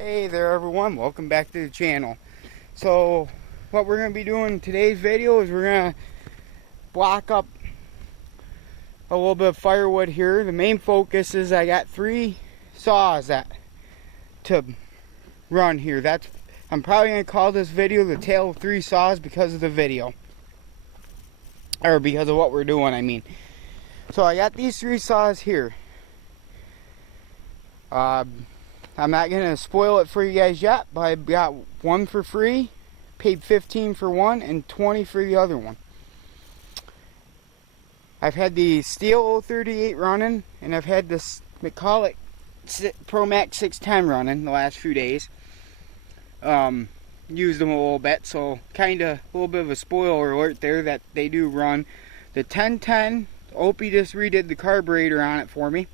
Hey there everyone, welcome back to the channel. So what we're going to be doing in today's video is we're going to block up a little bit of firewood here. The main focus is I got 3 saws to run here. I'm probably going to call this video the Tale of 3 Saws because of the video. Or because of what we're doing, I mean. So I got these 3 saws here. I'm not going to spoil it for you guys yet, but I got one for free, paid $15 for one, and $20 for the other one. I've had the Steel 038 running, and I've had this McCulloch ProMax 610 running the last few days. Used them a little bit, so kind of a little bit of a spoiler alert there that they do run. The 1010, Opie just redid the carburetor on it for me.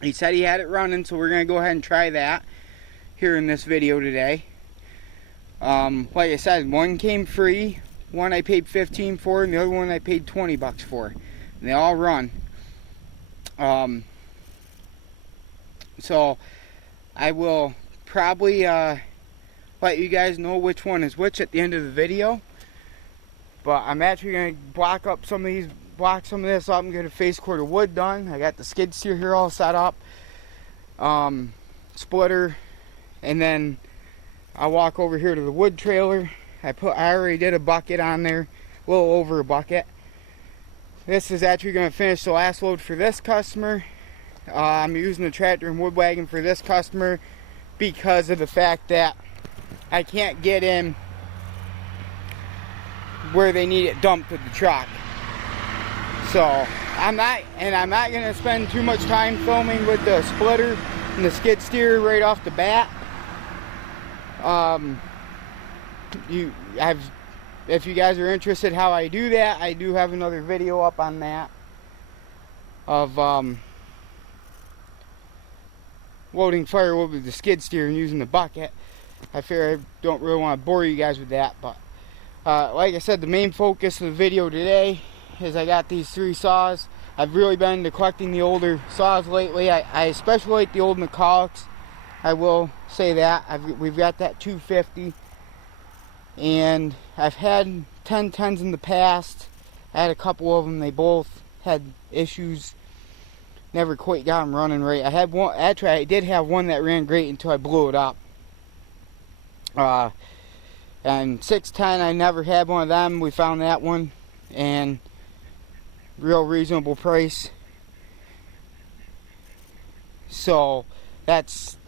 He said he had it running, so we're going to go ahead and try that here in this video today. Like I said, one came free, one I paid $15 for, and the other one I paid $20 for. And they all run. So I will probably let you guys know which one is which at the end of the video. But I'm actually going to block some of this up and get a face cord of wood done. I got the skid steer here all set up, splitter, and then I'll walk over here to the wood trailer. I already did a bucket on there, a little over a bucket. This is actually going to finish the last load for this customer. I'm using the tractor and wood wagon for this customer because of the fact that I can't get in where they need it dumped with the truck. So I'm not going to spend too much time filming with the splitter and the skid steer right off the bat. If you guys are interested how I do that, I do have another video up on that of loading firewood with the skid steer and using the bucket. I fear I don't really want to bore you guys with that, but like I said, the main focus of the video today is I got these 3 saws. I've really been into collecting the older saws lately. I especially like the old McCullochs. I will say that. We've got that 250. And I've had 1010s in the past. I had a couple of them. They both had issues. Never quite got them running right. I had one. Actually, I did have one that ran great until I blew it up. And 610, I never had one of them. We found that one. And real reasonable price. So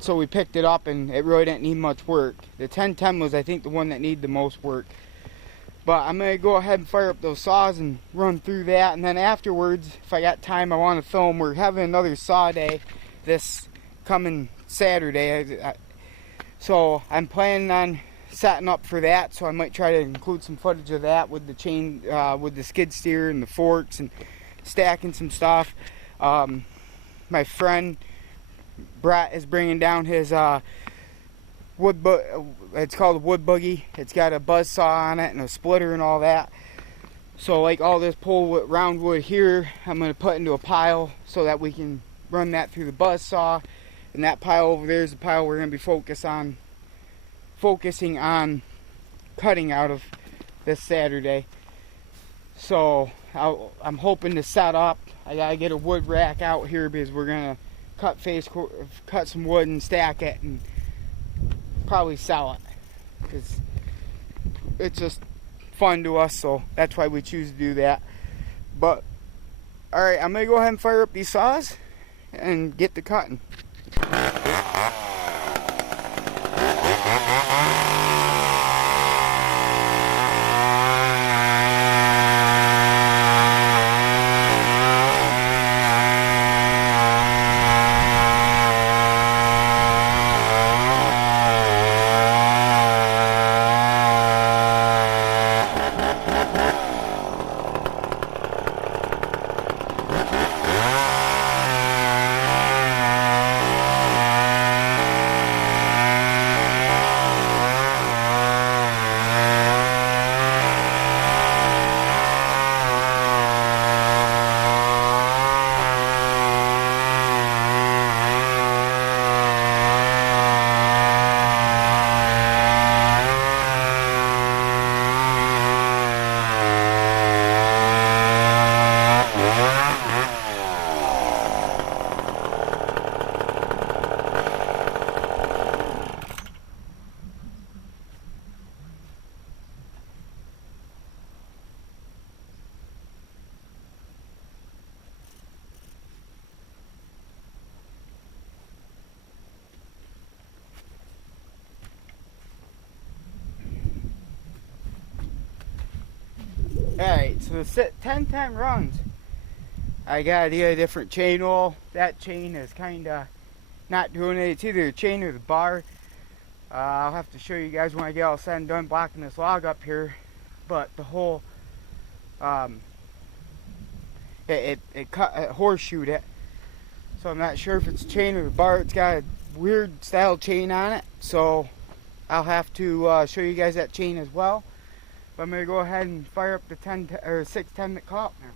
we picked it up, and it really didn't need much work. The 1010 was, I think, the one that needed the most work. But I'm going to go ahead and fire up those saws and run through that, and then afterwards, if I got time, I want to film. We're having another saw day this coming Saturday. So I'm planning on setting up for that, so I might try to include some footage of that with the chain, with the skid steer and the forks and stacking some stuff. My friend Brett is bringing down his it's called a wood buggy. It's got a buzz saw on it and a splitter and all that. So like all this round wood here, I'm going to put into a pile so that we can run that through the buzz saw, and that pile over there is the pile we're going to be focusing on cutting out of this Saturday. So I'm hoping to set up. I gotta get a wood rack out here because we're gonna cut some wood and stack it and probably sell it because it's just fun to us. So that's why we choose to do that. But all right, I'm gonna go ahead and fire up these saws and get to cutting. So the 1010 runs, I gotta get a different chain oil. That chain is kinda not doing it. It's either the chain or the bar. I'll have to show you guys when I get all said and done blocking this log up here. But the whole it horseshoed it. So I'm not sure if it's a chain or the bar. It's got a weird style chain on it. So I'll have to show you guys that chain as well. But I'm gonna go ahead and fire up the 610 that caught now.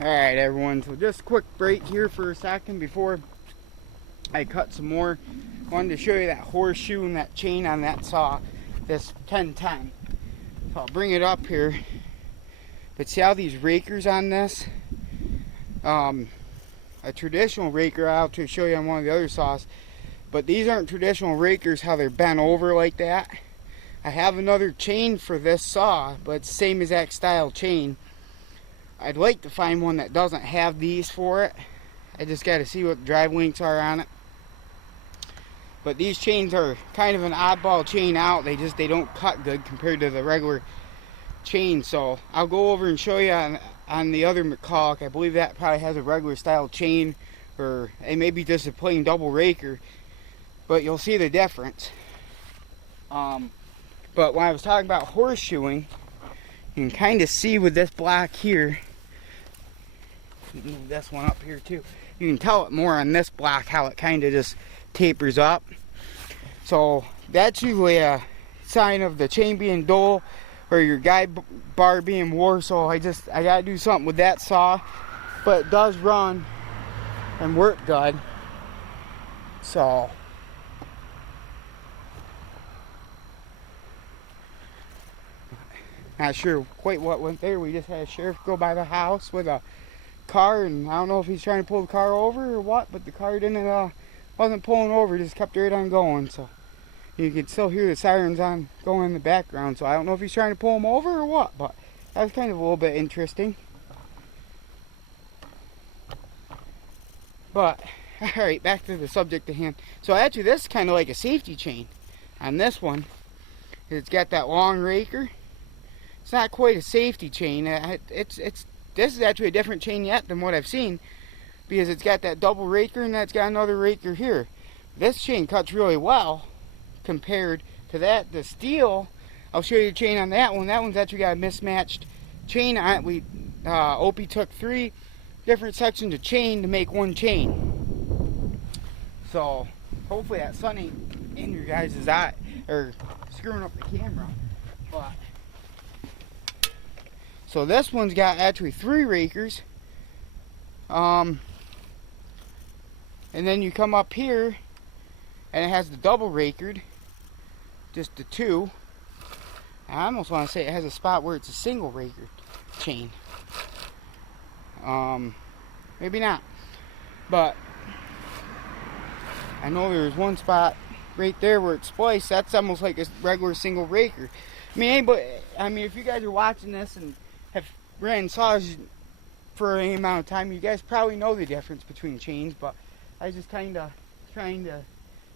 Alright everyone, so just a quick break here for a second before I cut some more. Wanted to show you that horseshoe and that chain on that saw, this 1010. So I'll bring it up here. But see how these rakers on this? A traditional raker, I'll have to show you on one of the other saws. But these aren't traditional rakers, how they're bent over like that. I have another chain for this saw, but it's the same exact style chain. I'd like to find one that doesn't have these for it. I just got to see what the drive links are on it. But these chains are kind of an oddball chain out. They don't cut good compared to the regular chain. So I'll go over and show you on the other McCulloch. I believe that probably has a regular style chain, or it may be just a plain double raker. But you'll see the difference. But when I was talking about horseshoeing, you can kind of see with this block here. Move this one up here too. You can tell it more on this block how it kind of just tapers up. So that's usually a sign of the chain being dull or your guide bar being wore. So I gotta do something with that saw, but it does run and work good. So not sure quite what went there. We just had a sheriff go by the house with a car, and I don't know if he's trying to pull the car over or what, but the car wasn't pulling over, just kept right on going. So you could still hear the sirens on going in the background. So I don't know if he's trying to pull him over or what, but that was kind of a little bit interesting. But alright, back to the subject at hand. So actually this is kind of like a safety chain on this one. It's got that long raker. It's not quite a safety chain. This is actually a different chain yet than what I've seen, because it's got that double raker and that's got another raker here. This chain cuts really well compared to that. The steel, I'll show you the chain on that one. That one's actually got a mismatched chain on it. Opie took 3 different sections of chain to make one chain. So hopefully that sun ain't in your guys' eye or screwing up the camera. But so this one's got actually 3 rakers. And then you come up here and it has the double rakered, just the 2. I almost want to say it has a spot where it's a single raker chain. Maybe not, but I know there's one spot right there where it's spliced. That's almost like a regular single raker. I mean, if you guys are watching this and have ran saws for any amount of time, you guys probably know the difference between chains, but I was just kind of trying to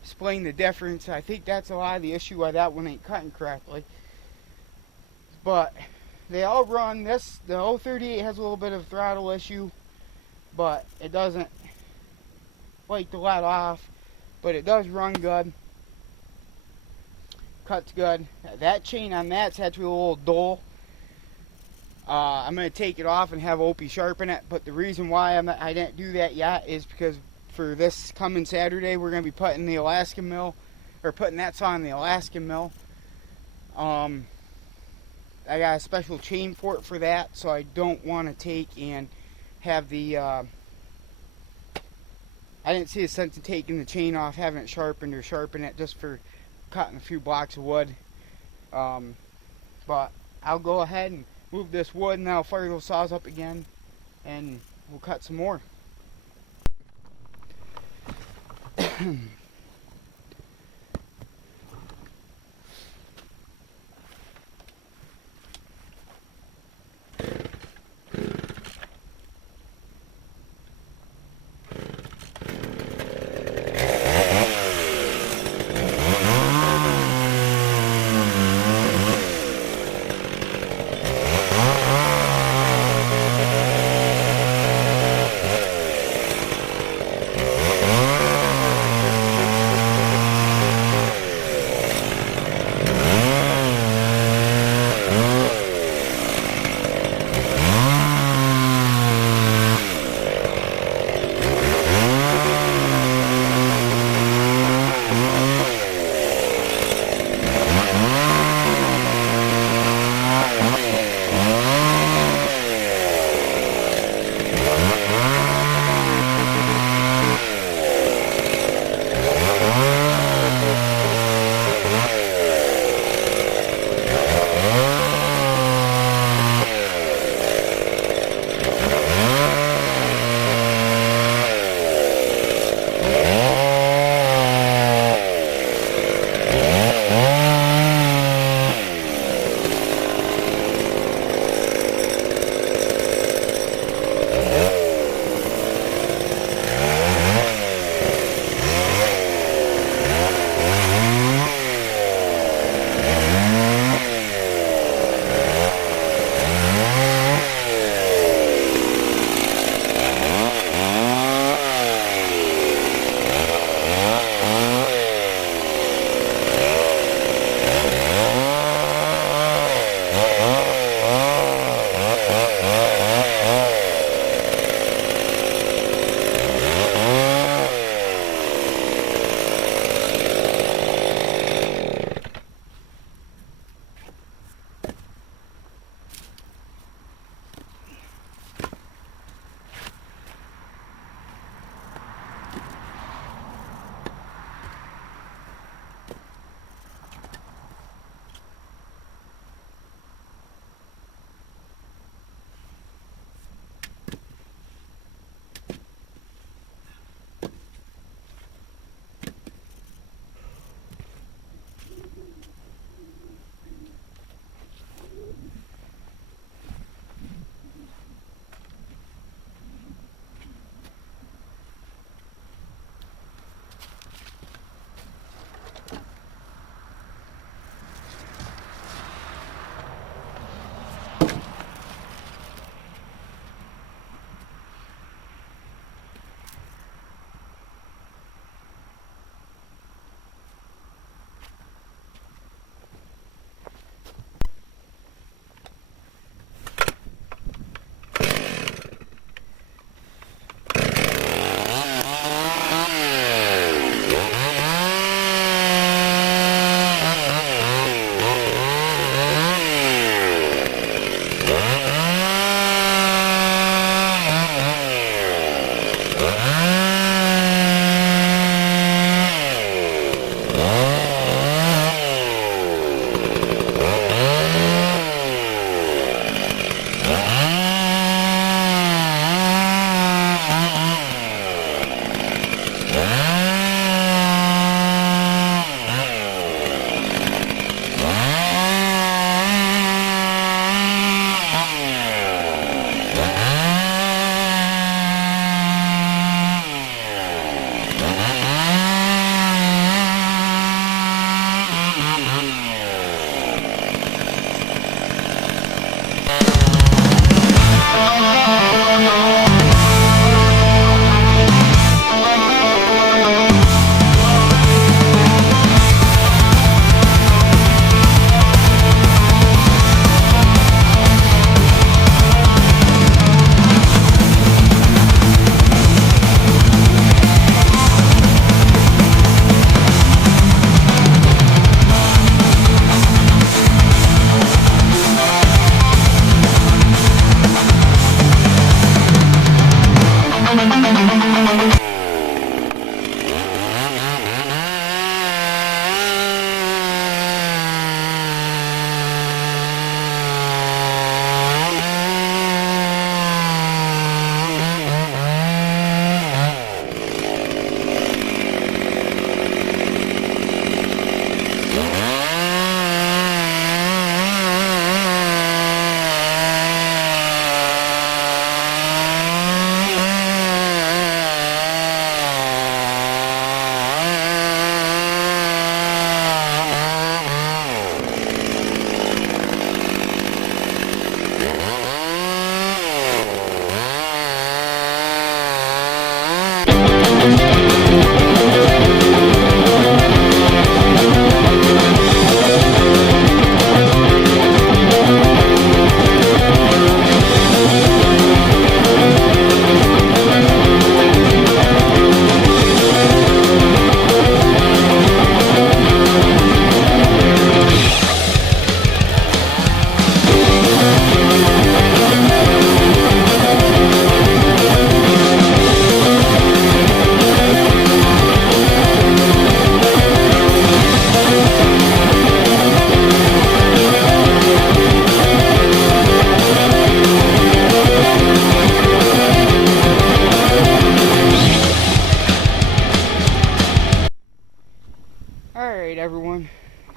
explain the difference. I think that's a lot of the issue why that one ain't cutting correctly. But they all run. The 038 has a little bit of a throttle issue, but it doesn't like to let off, but it does run good, cuts good. That chain on that's actually a little dull. I'm going to take it off and have Opie sharpen it, but the reason why I didn't do that yet is because for this coming Saturday we're going to be putting the Alaskan mill, or putting that saw in the Alaskan mill. I got a special chain for it for that, so I don't want to take and have the I didn't see a sense of taking the chain off, having it sharpened, or sharpen it just for cutting a few blocks of wood. But I'll go ahead and move this wood, and then I'll fire those saws up again and we'll cut some more.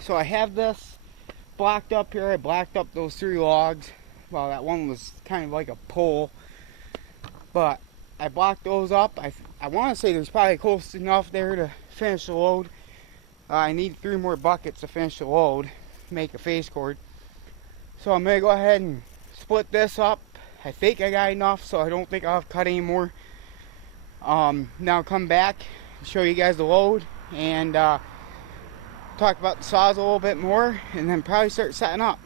So I have this blocked up here. I blocked up those 3 logs. Well, that one was kind of like a pole, but I blocked those up. I want to say there's probably close enough there to finish the load. I need 3 more buckets to finish the load, make a face cord. So I'm gonna go ahead and split this up. I think I got enough, so I don't think I'll have to cut anymore. Now come back, show you guys the load, and talk about the saws a little bit more, and then probably start setting up.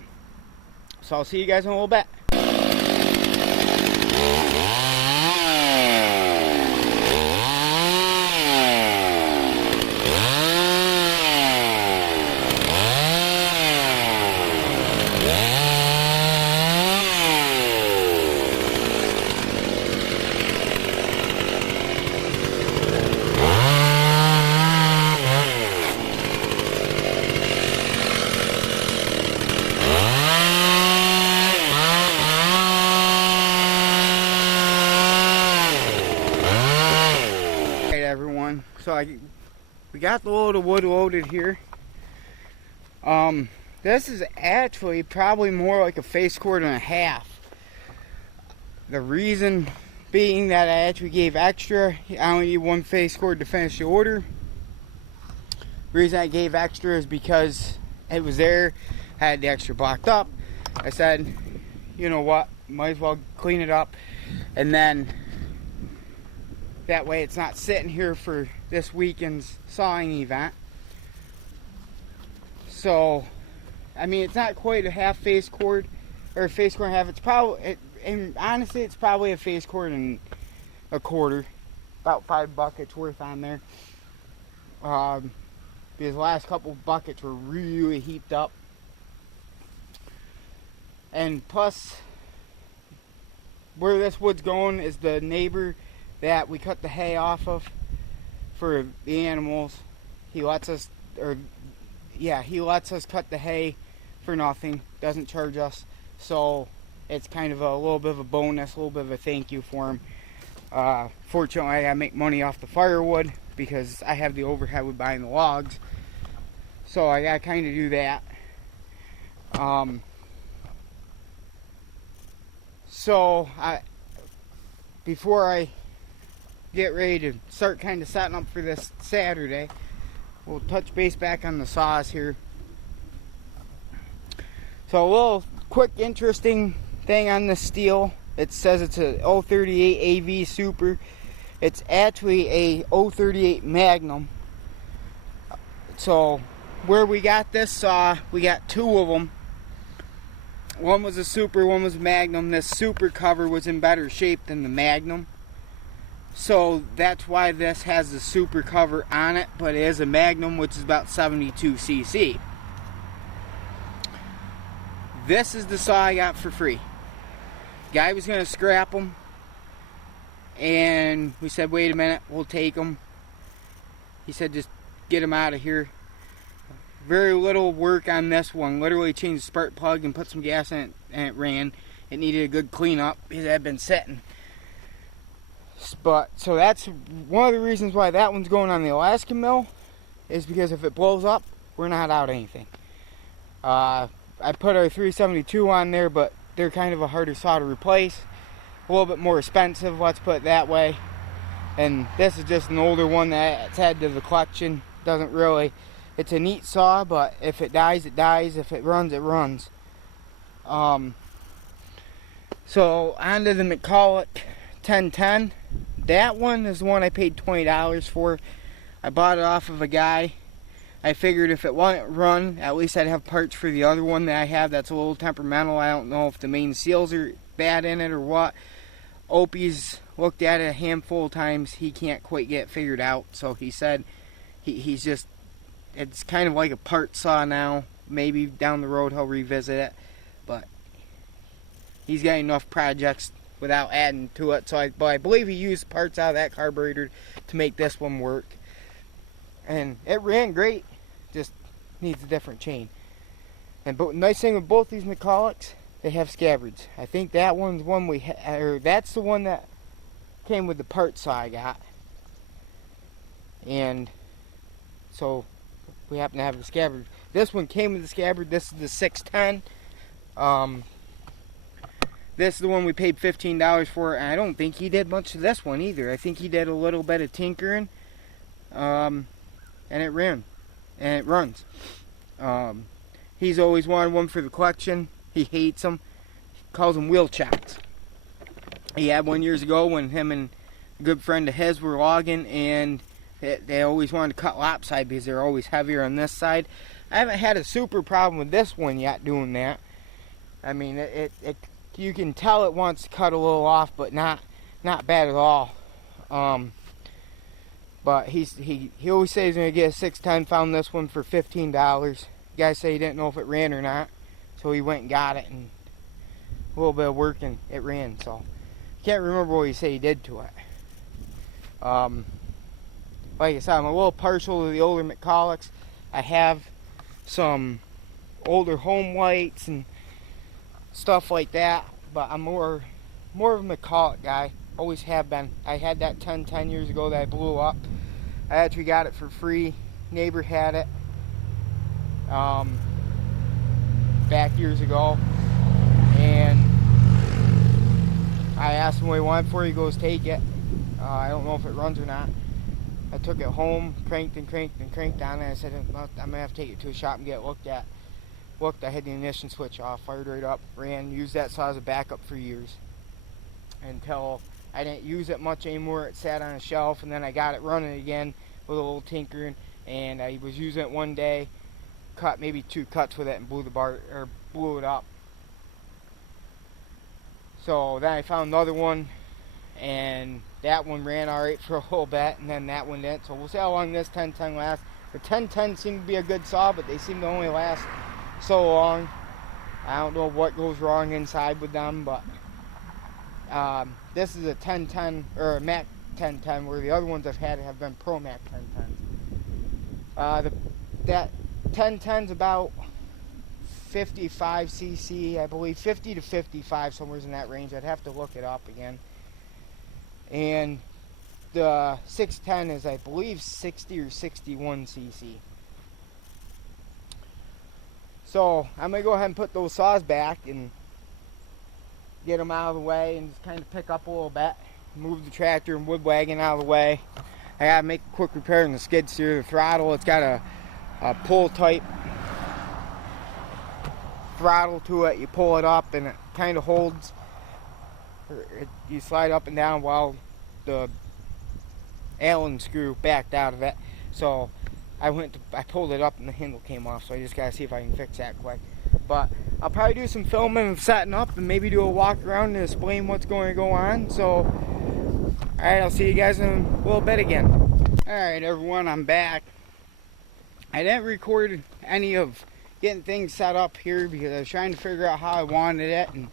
So I'll see you guys in a little bit. So we got the load of wood loaded here. This is actually probably more like a face cord and a half. The reason being that I actually gave extra. I only need 1 face cord to finish the order. The reason I gave extra is because it was there. I had the extra blocked up. I said, you know what, might as well clean it up, and then that way it's not sitting here for this weekend's sawing event. So, I mean, it's not quite a half face cord, or a face cord and a half. It's probably, and honestly, it's probably a face cord and a quarter. About 5 buckets worth on there. Because the last couple buckets were really heaped up. And plus, where this wood's going is the neighbor that we cut the hay off of for the animals. He lets us, he lets us cut the hay for nothing, doesn't charge us, so it's kind of a little bit of a bonus, a little bit of a thank you for him. Fortunately, I make money off the firewood because I have the overhead with buying the logs, so I gotta kind of do that. So before I get ready to start kind of setting up for this Saturday, we'll touch base back on the saws here. So a little quick interesting thing on the steel. It says it's a 038 AV Super. It's actually a 038 Magnum. So where we got this saw, we got 2 of them. One was a Super, one was a Magnum. This Super cover was in better shape than the Magnum. So that's why this has the Super cover on it, but it is a Magnum, which is about 72 cc. This is the saw I got for free. Guy was going to scrap them, and we said, wait a minute, we'll take them. He said, just get them out of here. Very little work on this one. Literally changed the spark plug and put some gas in it, and it ran. It needed a good cleanup because it had been sitting. But so that's one of the reasons why that one's going on the Alaskan mill, is because if it blows up, we're not out anything. I put our 372 on there, but they're kind of a harder saw to replace, a little bit more expensive, let's put it that way. And this is just an older one that's added to the collection. Doesn't really, it's a neat saw, but if it dies, it dies. If it runs, it runs. So onto the McCulloch 1010. That one is the one I paid $20 for. I bought it off of a guy. I figured if it wouldn't run, at least I'd have parts for the other one that I have that's a little temperamental. I don't know if the main seals are bad in it or what. Opie's looked at it a handful of times. He can't quite get it figured out. So he said he's just, it's kind of like a part saw now. Maybe down the road he'll revisit it. But he's got enough projects without adding to it. So I believe he used parts out of that carburetor to make this one work. And it ran great, just needs a different chain. And but nice thing with both these McCullochs, they have scabbards. I think that one's one or that's the one that came with the part saw I got. And so we happen to have the scabbard. This one came with the scabbard. This is the 610. This is the one we paid $15 for, and I don't think he did much to this one either. I think he did a little bit of tinkering, and it ran, and it runs. He's always wanted one for the collection. He hates them. He calls them wheel chocks. He had one years ago when him and a good friend of his were logging, and they always wanted to cut lopside because they're always heavier on this side. I haven't had a super problem with this one yet doing that. I mean, you can tell it wants to cut a little off, but not bad at all. But he always says he's gonna get a 610. Found this one for $15. The guy said he didn't know if it ran or not, so he went and got it, and a little bit of work and it ran. So I can't remember what he said he did to it. Like I said, I'm a little partial to the older McCullochs. I have some older home lights and stuff like that, but I'm more of a McCulloch guy. Always have been. I had that 10 years ago that I blew up. I actually got it for free. Neighbor had it back years ago, and I asked him what he wanted for it. He goes, take it. I don't know if it runs or not. I took it home, cranked on it. I said, I'm going to have to take it to a shop and get it looked at. I had the ignition switch off, fired right up, ran, used that saw as a backup for years. Until I didn't use it much anymore. It sat on a shelf, and then I got it running again with a little tinkering, and I was using it one day, cut maybe 2 cuts with it, and blew it up. So then I found another one, and that one ran alright for a little bit, and then that one didn't. So we'll see how long this 1010 lasts. The 1010 seem to be a good saw, but they seem to only last so long. I don't know what goes wrong inside with them, but this is a 1010 or a Mac 1010, where the other ones I've had have been Pro Mac 1010s. That 1010's about 55 cc, I believe, 50 to 55, somewhere in that range. I'd have to look it up again. And the 610 is, I believe, 60 or 61 cc. So I'm going to go ahead and put those saws back and get them out of the way and just kind of pick up a little bit. Move the tractor and wood wagon out of the way. I got to make a quick repair in the skid steer. The throttle, it's got a pull type throttle to it. You pull it up and it kind of holds. You slide up and down while the Allen screw backed out of it. So I pulled it up and the handle came off, so I just gotta see if I can fix that quick. But I'll probably do some filming of setting up and maybe do a walk around and explain what's going to go on. So, alright, I'll see you guys in a little bit again. Alright everyone, I'm back. I didn't record any of getting things set up here because I was trying to figure out how I wanted it and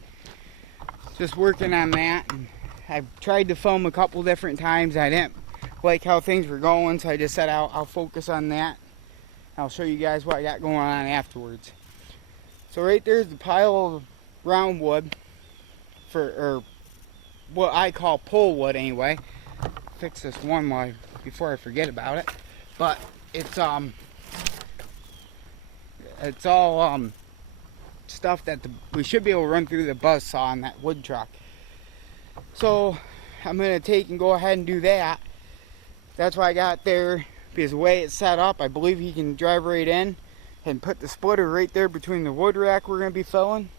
just working on that. And I tried to film a couple different times. I didn't like how things were going, so I just said I'll focus on that. I'll show you guys what I got going on afterwards. So right there's the pile of round wood, or what I call pole wood anyway. Fix this one before I forget about it. But it's all stuff that we should be able to run through the buzz saw on that wood truck. So I'm gonna take and go ahead and do that. That's why I got there, because the way it's set up, I believe he can drive right in and put the splitter right there between the wood rack we're going to be filling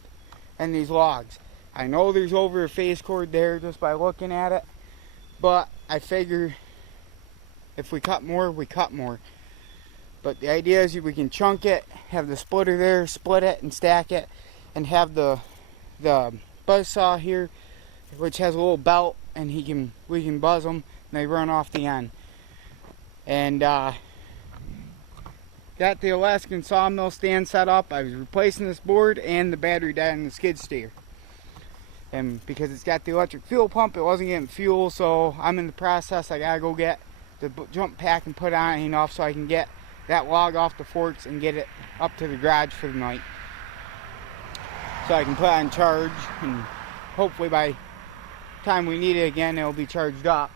and these logs. I know there's over a phase cord there just by looking at it, but I figure if we cut more, we cut more. But the idea is we can chunk it, have the splitter there, split it and stack it, and have the buzz saw here, which has a little belt, and we can buzz them and they run off the end. And got the Alaskan sawmill stand set up. I was replacing this board and the battery died in the skid steer. And because it's got the electric fuel pump, it wasn't getting fuel, so I'm in the process. I gotta go get the jump pack and put on enough so I can get that log off the forks and get it up to the garage for the night. So I can put it on charge, and hopefully by the time we need it again, it'll be charged up.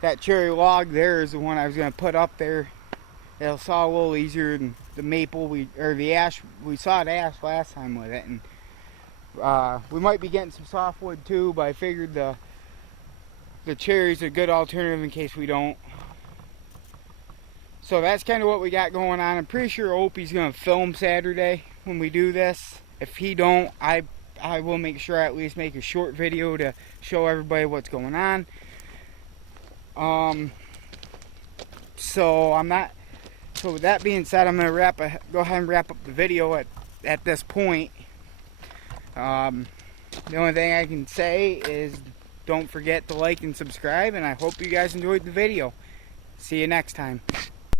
That cherry log there is the one I was going to put up there. It'll saw a little easier than the maple, or the ash. We saw the ash last time with it, and we might be getting some softwood too, but I figured the cherry's a good alternative in case we don't. So that's kind of what we got going on. I'm pretty sure Opie's going to film Saturday when we do this. If he don't, I will make sure I at least make a short video to show everybody what's going on. So with that being said, I'm going to go ahead and wrap up the video at this point. The only thing I can say is don't forget to like and subscribe, and I hope you guys enjoyed the video. See you next time.